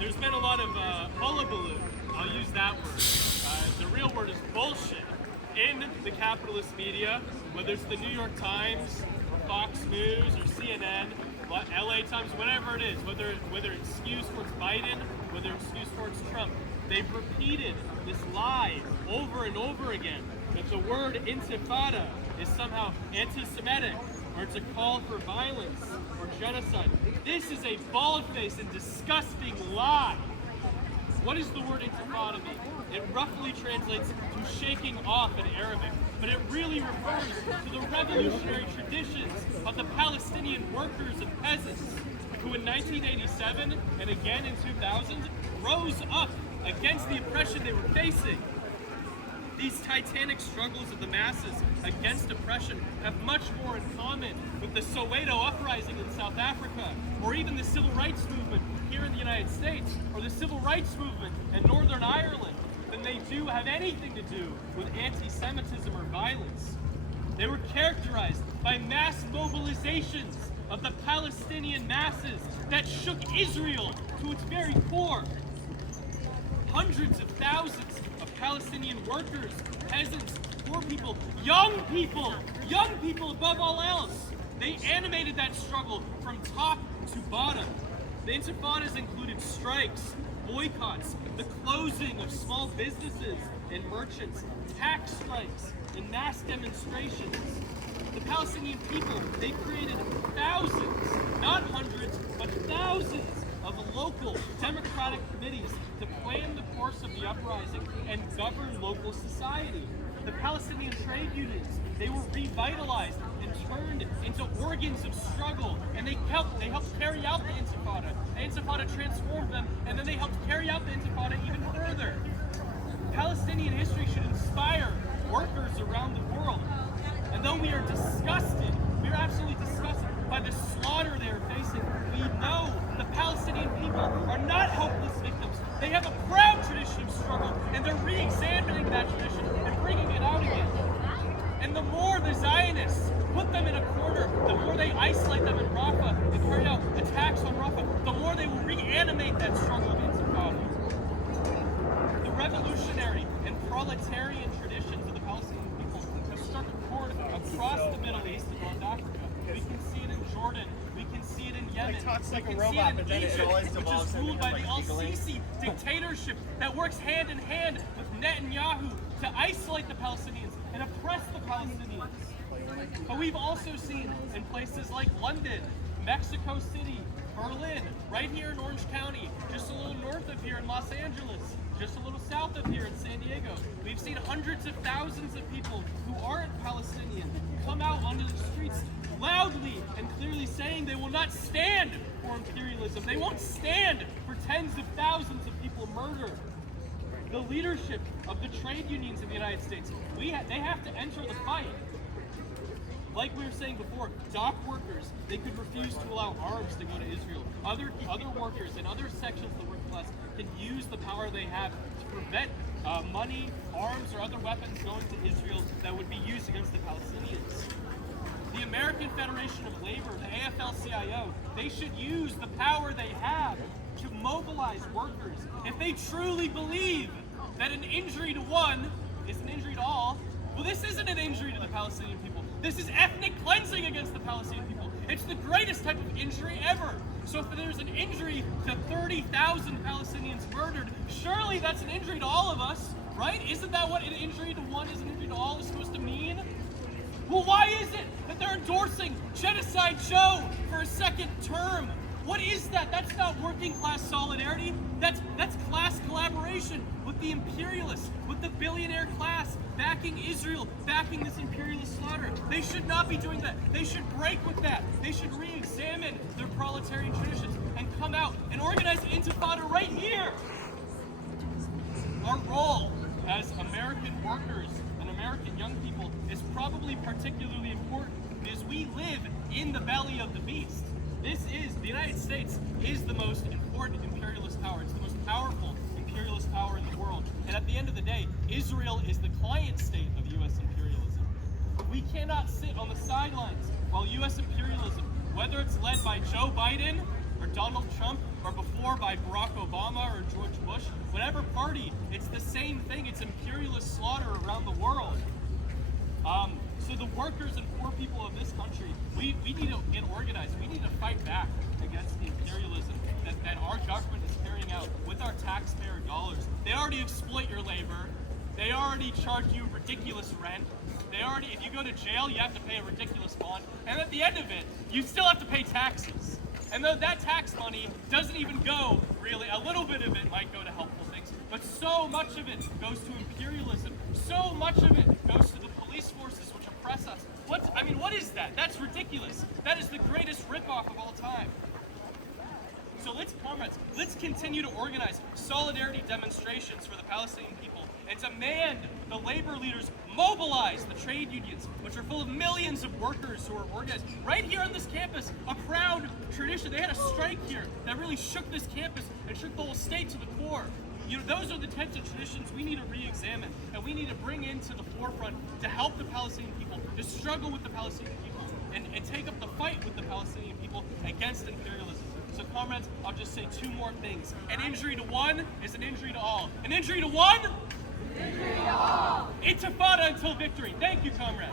There's been a lot of hullabaloo, I'll use that word. The real word is bullshit in the capitalist media, whether it's the New York Times, or Fox News, or CNN, LA Times, whatever it is, whether it's skews towards Biden, whether it's skews towards Trump. They've repeated this lie over and over again, that the word intifada is somehow anti-Semitic, or it's a call for violence or genocide. This is a bald-faced and disgusting lie. What does the word intifada mean? It roughly translates to shaking off in Arabic, but it really refers to the revolutionary traditions of the Palestinian workers and peasants who in 1987 and again in 2000 rose up against the oppression they were facing. These titanic struggles of the masses against oppression have much more in common with the Soweto uprising in South Africa, or even the civil rights movement here in the United States, or the civil rights movement in Northern Ireland, than they do have anything to do with anti-Semitism or violence. They were characterized by mass mobilizations of the Palestinian masses that shook Israel to its very core. Hundreds of thousands of Palestinian workers, peasants, poor people young people above all else, they animated that struggle from top to bottom. The intifadas included strikes, boycotts, the closing of small businesses and merchants, tax strikes, and mass demonstrations. The Palestinian people, they created thousands, not hundreds, but thousands of local democratic committees to plan the course of the uprising and govern local society. The Palestinian trade unions, they were revitalized and turned into organs of struggle, and they helped carry out the Intifada. The Intifada transformed them, and then they helped carry out the Intifada even further. Palestinian history should inspire workers around the world. And though we are disgusted, we are absolutely disgusted by the slaughter they are facing, we know the Palestinian people are not helpless victims. They have a proud tradition of struggle, and they're re-examining that tradition and bringing it out again. And the more the Zionists put them in a corner, the more they isolate them in Rafah and carry out attacks on Rafah, the more they will reanimate that struggle of Intifada. The revolutionary and proletarian traditions of the Palestinian people have struck a chord across the Middle East and North Africa. We can see it in Jordan. We can see it in Yemen. It talks like we a can robot, see but it then in it Egypt, always which devolves is ruled into, by like, the giggling. Al-Sisi dictatorship that works hand in hand with Netanyahu to isolate the Palestinians and oppress the Palestinians. But we've also seen in places like London, Mexico City, Berlin, right here in Orange County, just a little north of here in Los Angeles, just a little south of here in San Diego, we've seen hundreds of thousands of people who aren't Palestinian come out onto the streets loudly and clearly saying they will not stand for imperialism. They won't stand for tens of thousands of people murdered. The leadership of the trade unions in the United States, they have to enter the fight. Like we were saying before, dock workers, they could refuse to allow arms to go to Israel. Other workers in other sections of the working class can use the power they have to prevent money, arms, or other weapons going to Israel that would be used against the Palestinians. The American Federation of Labor, the AFL-CIO, they should use the power they have to mobilize workers. If they truly believe that an injury to one is an injury to all, well, this isn't an injury to the Palestinian people. This is ethnic cleansing against the Palestinian people. It's the greatest type of injury ever. So if there's an injury to 30,000 Palestinians murdered, surely that's an injury to all of us, right? Isn't that what an injury to one is an injury to all is supposed to mean? Well, why is it that they're endorsing Genocide Joe for a second term? What is that? That's not working class solidarity. That's class collaboration with the imperialists, with the billionaire class, backing Israel, backing this imperialist slaughter. They should not be doing that. They should break with that. They should re-examine their proletarian traditions and come out and organize an intifada right here. Our role as American workers and American young people is probably particularly important because we live in the belly of the beast. The United States is the most important imperialist power. It's the most powerful imperialist power in the world. And at the end of the day, Israel is the client state of U.S. imperialism. We cannot sit on the sidelines while U.S. imperialism, whether it's led by Joe Biden or Donald Trump or before by by Barack Obama or George Bush, whatever party, it's the same thing. It's imperialist slaughter around the world. So the workers and poor people of this country, we need to get organized. We need to fight back against the imperialism that our government is carrying out with our taxpayer dollars. They already exploit your labor. They already charge you ridiculous rent. If you go to jail, you have to pay a ridiculous bond. And at the end of it, you still have to pay taxes. And though that tax money doesn't even go, really, a little bit of it might go to helpful things, but so much of it goes to imperialism. So much of it goes to the police forces which oppress us. What is that? That's ridiculous. That is the greatest ripoff of all time. So let's continue to organize solidarity demonstrations for the Palestinian people and demand the labor leaders mobilize the trade unions, which are full of millions of workers who are organized. Right here on this campus, a proud tradition. They had a strike here that really shook this campus and shook the whole state to the core. Those are the types of traditions we need to re-examine, and we need to bring into the forefront to help the Palestinian people, to struggle with the Palestinian people, and take up the fight with the Palestinian people against imperialism. So comrades, I'll just say two more things. An injury to one is an injury to all. An injury to one? Injury to all. Intifada until victory. Thank you, comrades.